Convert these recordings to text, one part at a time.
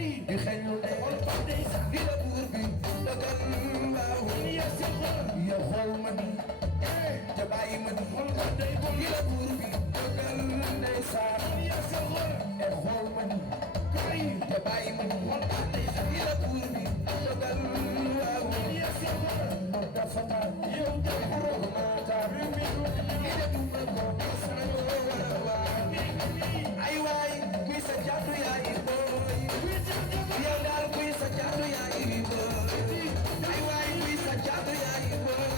di xeñu de di la buur bi dogal waaw ya xool ma di te bàyyi ma di di la buur bi dogal ndeysaan e xool ma di te bàyyi ma di di la buur bi dogal waaw no dafa ma yow de ma ta di de bu ma ko sama ay waay kuy sa jaatu yaay booy yow daal kuy sa jaatu yaay booy ay waay kuy sa jaatu yaay booy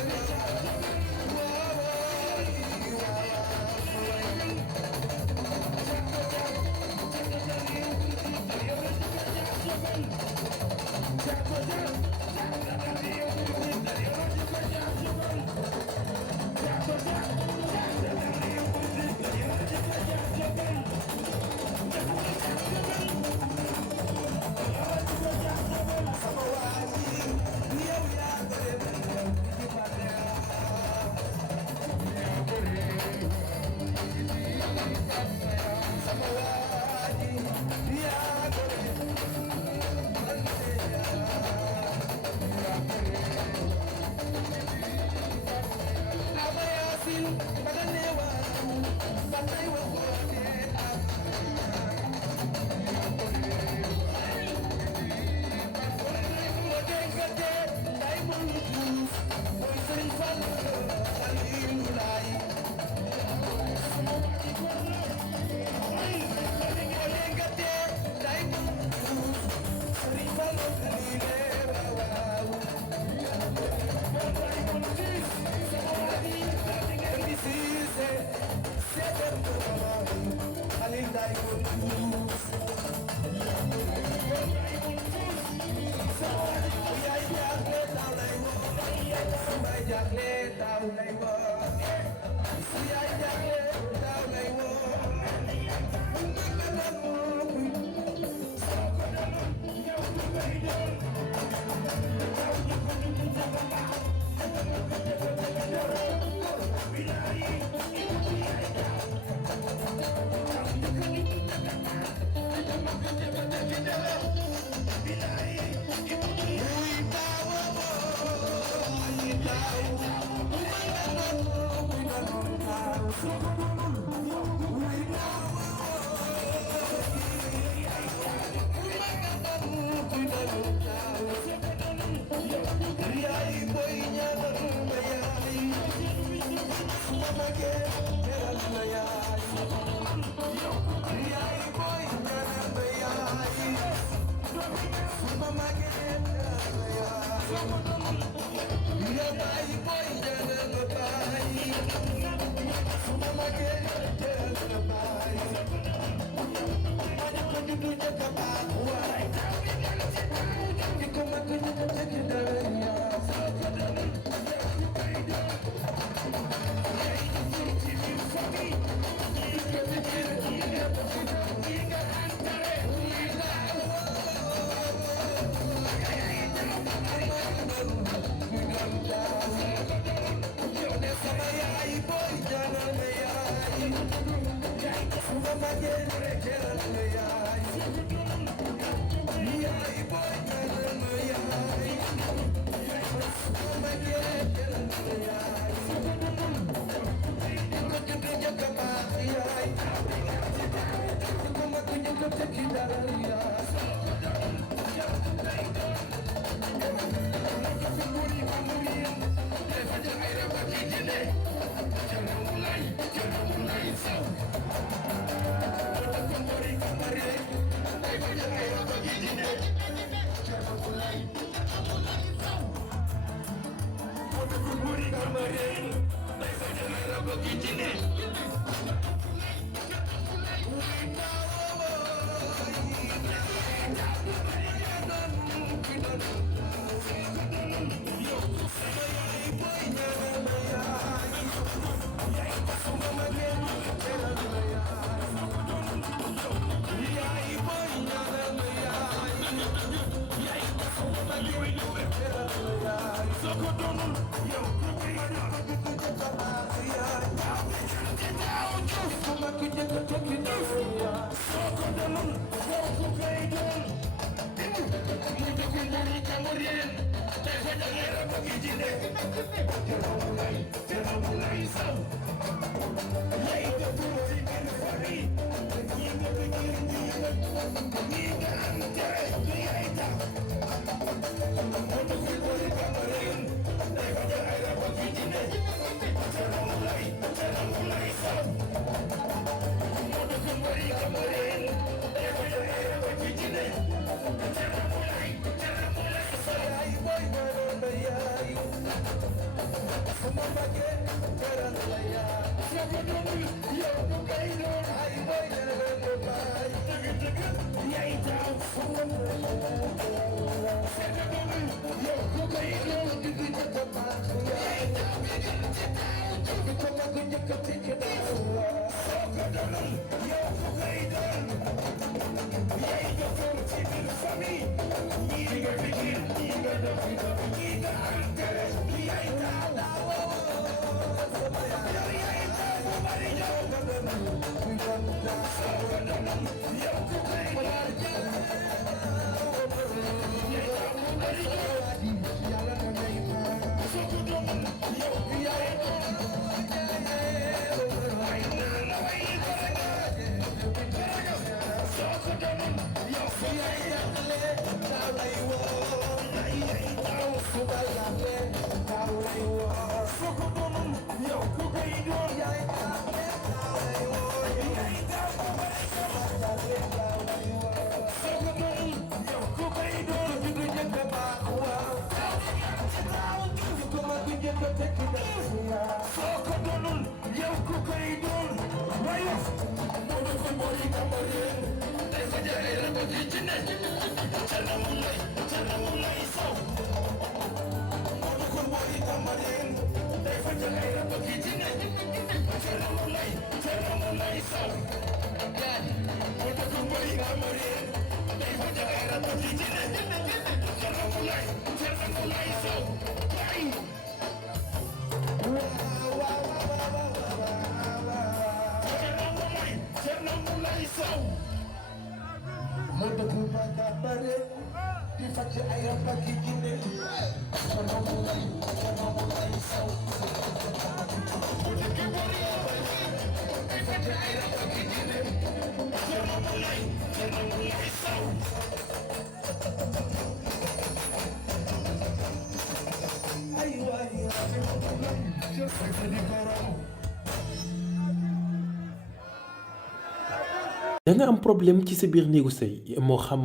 da nga am problème ci sa biir néegu sëy moo xam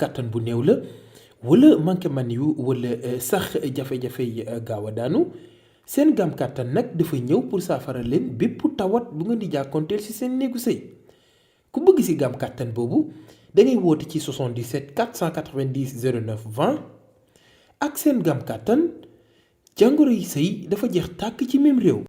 kàttan bu néew la wala manqué man yu wala sax jafe-jafe yi gaaw a daanu seen gam kàttan nag dafa ñëw pour saafara leen bépp tawat bu ngeen di jàkkoonteel ci seen néegu sëy ku bëgg ci gam kàttan boobu da ngay woote ci 77 490 09 20 ak seen gam kàttan jàngoro yi sëy dafa jeex tàkk ci même réew.